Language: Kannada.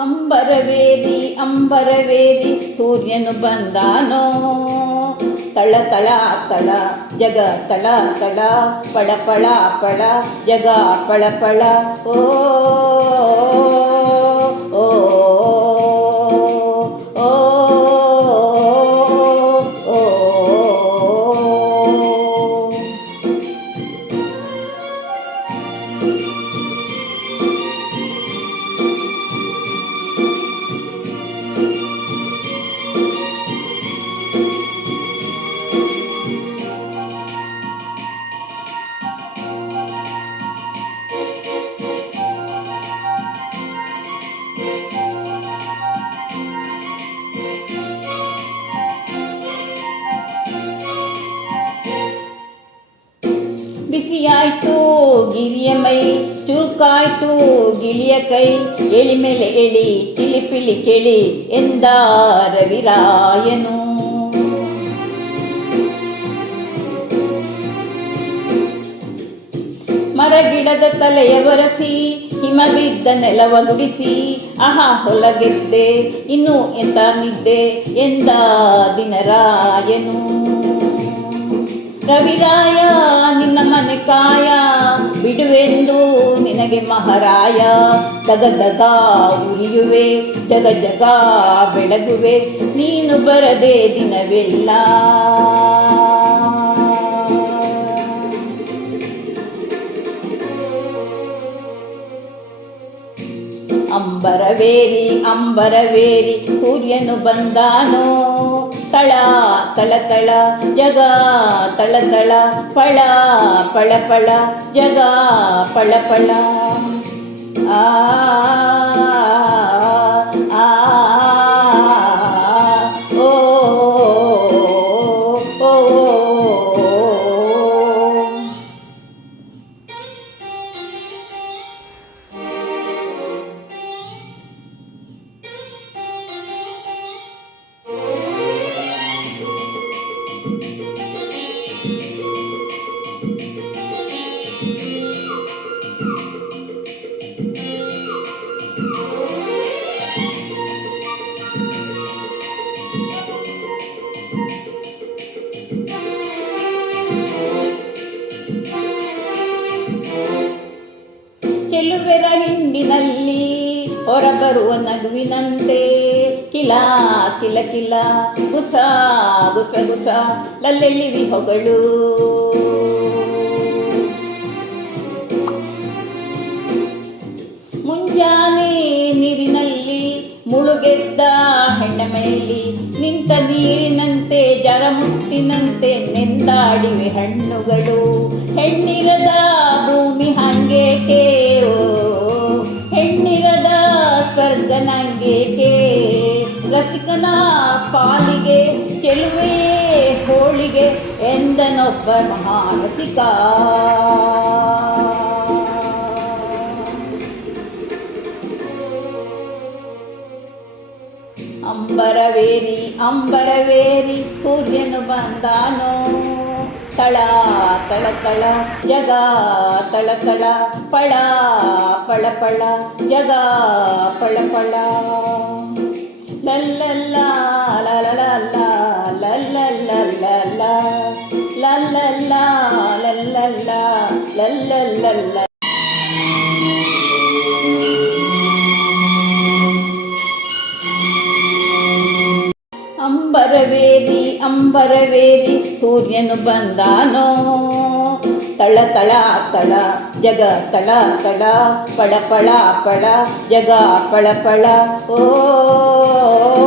ಅಂಬರವೇರಿ ಅಂಬರವೇರಿ ಸೂರ್ಯನು ಬಂದಾನೋ? ತಳ ತಳ ತಳ, ಜಗ, ತಳ ತಳ, ಪಳ ಪಳ ಪಳ, ಜಗ, ಪಳ ಪಳ, ಓ ಬಿಸಿಯಾಯ್ತು ಗಿರಿಯ ಮೈ ಚುರುಕಾಯ್ತು, ಗಿಳಿಯ ಕೈ ಎಳಿ ಮೇಲೆ ಎಳಿ ಚಿಲಿಪಿಲಿ ಕೆಳಿ ಎಂದ ರವಿರಾಯನು ಮರಗಿಡದ ತಲೆಯ ಒರೆಸಿ ಹಿಮ ಬಿದ್ದ ನೆಲವ ಗುಡಿಸಿ ಆಹಾ ಹೊಲಗೆದ್ದೆ, ಇನ್ನು ಎಂತ ನಿದ್ದೆ ಎಂದ ದಿನರಾಯನು ರವಿರಾಯ ನಿನ್ನ ಮನೆ ಕಾಯ ಬಿಡುವೆಂದು ನಿನಗೆ ಮಹಾರಾಯ. ದಗ ದಗ ಉರಿಯುವೆ, ಜಗ ಜಗ ಬೆಳಗುವೆ, ನೀನು ಬರದೆ ದಿನವೆಲ್ಲ. ಅಂಬರವೇರಿ ಅಂಬರವೇರಿ, ಸೂರ್ಯನು ಬಂದಾನೋ? ತಳ ತಳ ತಳ ಜಗ ತಳ ತಳ ಪಳ ಪಳ ಪಳ ಜಗ ಪಳ ಪಳ. ಆ ಚೆಲುವೆರ ಹಿಂಡಿನಲ್ಲಿ ಹೊರಬರುವ ನಗುವಿನಂತೆ ಕಿಲ ಕಿಲ ಕಿಲ ಗುಸ ಗುಸ ಗುಸ ಲಲ್ಲೆಲ್ಲಿವಿ ಹೊಗಳು ಮುಂಜಾನೆ ಮುಳುಗೆದ್ದ ಹೆಣ್ಣ ಮೇಲಿ ನಿಂತ ನೀರಿನಂತೆ ಜರಮುತ್ತಿನಂತೆ ನೆಂದಾಡಿವೆ ಹಣ್ಣುಗಳು. ಹೆಣ್ಣಿರದ ಭೂಮಿ ಹಂಗೇಕೆ ಹೆಣ್ಣಿರದ ಸ್ವರ್ಗ ಕೇ ರಸಿಕನ ಪಾಲಿಗೆ, ಚೆಲುವೆ ಹೋಳಿಗೆ ಎಂದನೊಬ್ಬ ಮಹಾರಸಿಕ. ಅಂಬರವೇರಿ ಅಂಬರವೇರಿ ಸೂರ್ಯನು ಬಂದಾನೋ ತಳ ತಳ ತಳ ಜಗ ತಳ ತಳ ಪಳ ಪಳ ಪಳ ಜಗ ಪಳ ಪಳ ಲಲ್ಲಲ್ಲ ಲಲಲಲ್ಲ ಲಲ್ಲಲ್ಲ ಲಲ್ಲಲ್ಲ ಲಲ್ಲಲ್ಲ ಲಲ್ಲಲ್ಲ ಅಂಬರವೇರಿ ಸೂರ್ಯನು ಬಂದಾನೋ? ತಳ ತಳ ತಳ, ಜಗ ತಳ ತಳ, ಪಳ ಪಳ ಪಳ, ಜಗ ಪಳ ಪಳ, ಓ